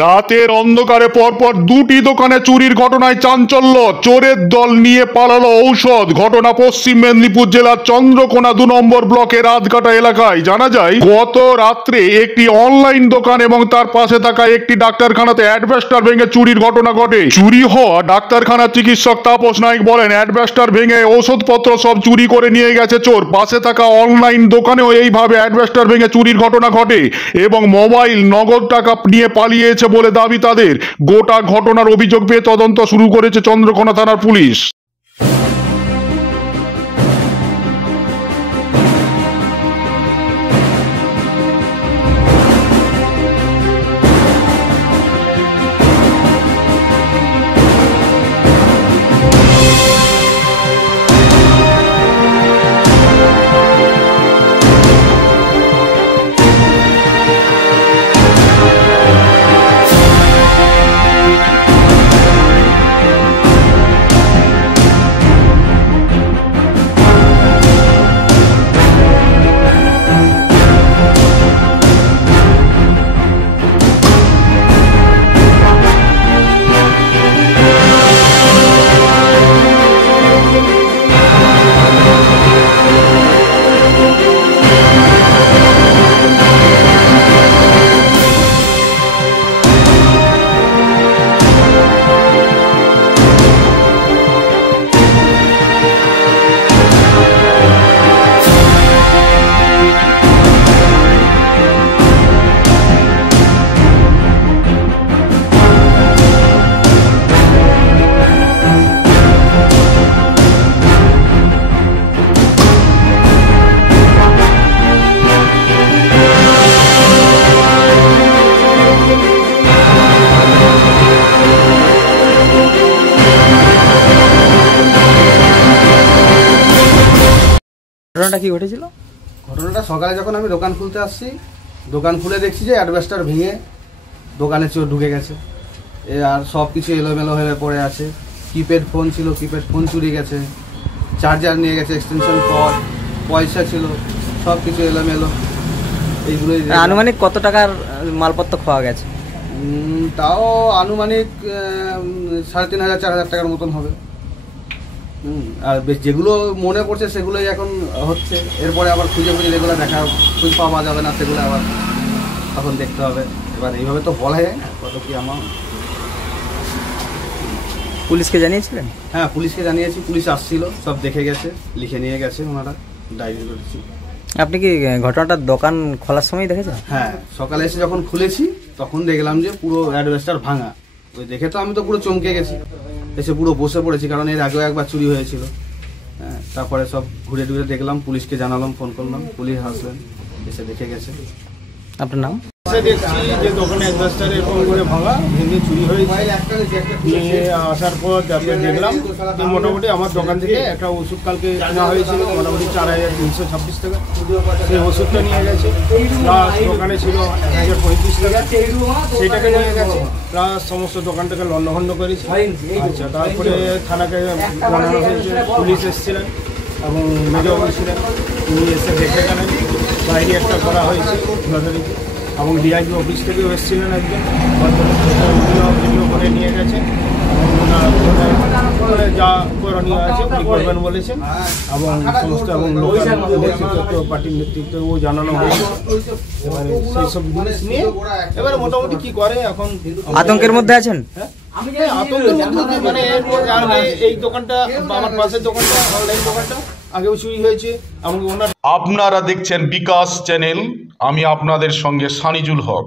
রাতের অন্ধকারে পরপর দুটি দোকানে চুরির ঘটনায় চাঞ্চল্য, চোরের দল নিয়ে পালালো ঔষধ। ঘটনা পশ্চিম মেদিনীপুর জেলার চন্দ্রকোনা 2 নম্বর ব্লকের রাতঘাটা এলাকায়। জানা যায়, গত রাত্রে একটি অনলাইন দোকান এবং তার পাশে থাকা একটি ডাক্তারখানাতে অ্যাডভেস্টার ভেঙে চুরির ঘটনা ঘটে। চুরি হওয়া ডাক্তারখানার চিকিৎসক তাপস নায়ক বলেন, অ্যাডভেস্টার ভেঙে ওষুধপত্র সব চুরি করে নিয়ে গেছে চোর। পাশে থাকা অনলাইন দোকানেও এইভাবে অ্যাডভেস্টার ভেঙে চুরির ঘটনা ঘটে এবং মোবাইল, নগদ টাকা নিয়ে পালিয়েছে বলে দাবি তাদের। গোটা ঘটনার অভিযোগ পেয়ে তদন্ত শুরু করেছে চন্দ্রকোনা থানার পুলিশ। ঘটনাটা কি ঘটেছিল? ঘটনাটা সকালে যখন আমি দোকান খুলতে আসছি, দোকান খুলে দেখছি যে অ্যাডভেস্টার ভেঙে দোকানে চোর ঢুকে গেছে। আর সব কিছু এলোমেলো হয়ে পড়ে আছে। কিপ্যাড ফোন ছিল, কিপ্যাড ফোন চুরি গেছে, চার্জার নিয়ে গেছে, এক্সটেনশন কর্ড, পয়সা ছিল, সব কিছু এলোমেলো। এইগুলোই। আনুমানিক কত টাকার মালপত্র খাওয়া গেছে? তাও আনুমানিক 3,500-4,000 টাকার মতন হবে। আর যেগুলো মনে পড়ছে সেগুলোই এখন হচ্ছে। এরপরে আবার খুঁজে যেগুলো খুঁজে পাওয়া যাবে না সেগুলো আবার তখন দেখতে হবে। এবার এইভাবে তো বলা যায় না কত কি অ্যামাউন্ট। পুলিশকে জানিয়েছিলেন? হ্যাঁ, পুলিশকে জানিয়েছি। পুলিশ আসছিল, সব দেখে গেছে, লিখে নিয়ে গেছে ওনারা, ডায়েরি করেছি। আপনি কি ঘটনাটা দোকান খোলার সময় দেখেছেন? হ্যাঁ, সকালে এসে যখন খুলেছি তখন দেখলাম যে পুরো অ্যাডভেস্টার ভাঙা। ওই দেখে তো আমি তো পুরো চমকে গেছি, এসে পুরো বসে পড়েছি, কারণ এর আগেও একবার চুরি হয়েছিল। হ্যাঁ, তারপরে সব ঘুরে ঘুরে দেখলাম, পুলিশকে জানালাম, ফোন করলাম, পুলিশ আসলেন, এসে দেখে গেছে। আপনার নাম? দেখছি যে দোকানে অ্যাডভেস্টার এরকম করে ভাঙা, ভেঙে চুরি হয়েছে। নিয়ে আসার পর তারপরে দেখলাম যে মোটামুটি আমার দোকান থেকে একটা ওষুধ কালকে কেনা হয়েছিল মোটামুটি 4,326 টাকা। সেই ওষুধটা নিয়ে গেছে। প্লাস দোকানে ছিল 1,035 টাকা, সেটাকে নিয়ে গেছে। প্লাস সমস্ত দোকানটাকে লণ্ডভণ্ড করেছে। আচ্ছা, তারপরে থানাকে জানানো হয়েছে, পুলিশ এসেছিলেন এবং মেজবাবু ছিলেন, তিনি এসে দেখে গেলেন। ডায়েরি একটা করা হয়েছে যথারীতি, এবং ডিআইজি অফিস থেকেও এসেছিলেন একজন, ভিডিও করে নিয়ে গেছেন এবং যা করণীয় আছে উনি করবেন বলেছেন। এবং সমস্ত এবং লোকাল নেতৃত্ব, পার্টির নেতৃত্বও জানানো হয়েছে। এবারে সেই সব জিনিস নিয়ে এবারে মোটামুটি কি করে এখন। আতঙ্কের মধ্যে আছেন? হ্যাঁ, আতঙ্কের মধ্যে, মানে এই দোকানটা, আমার পাশের দোকানটা, অনলাইন দোকানটা আগেও চুরি হয়েছে। আপনারা দেখছেন বিকাশ চ্যানেল, আমি আপনাদের সঙ্গে সানিজুল হক।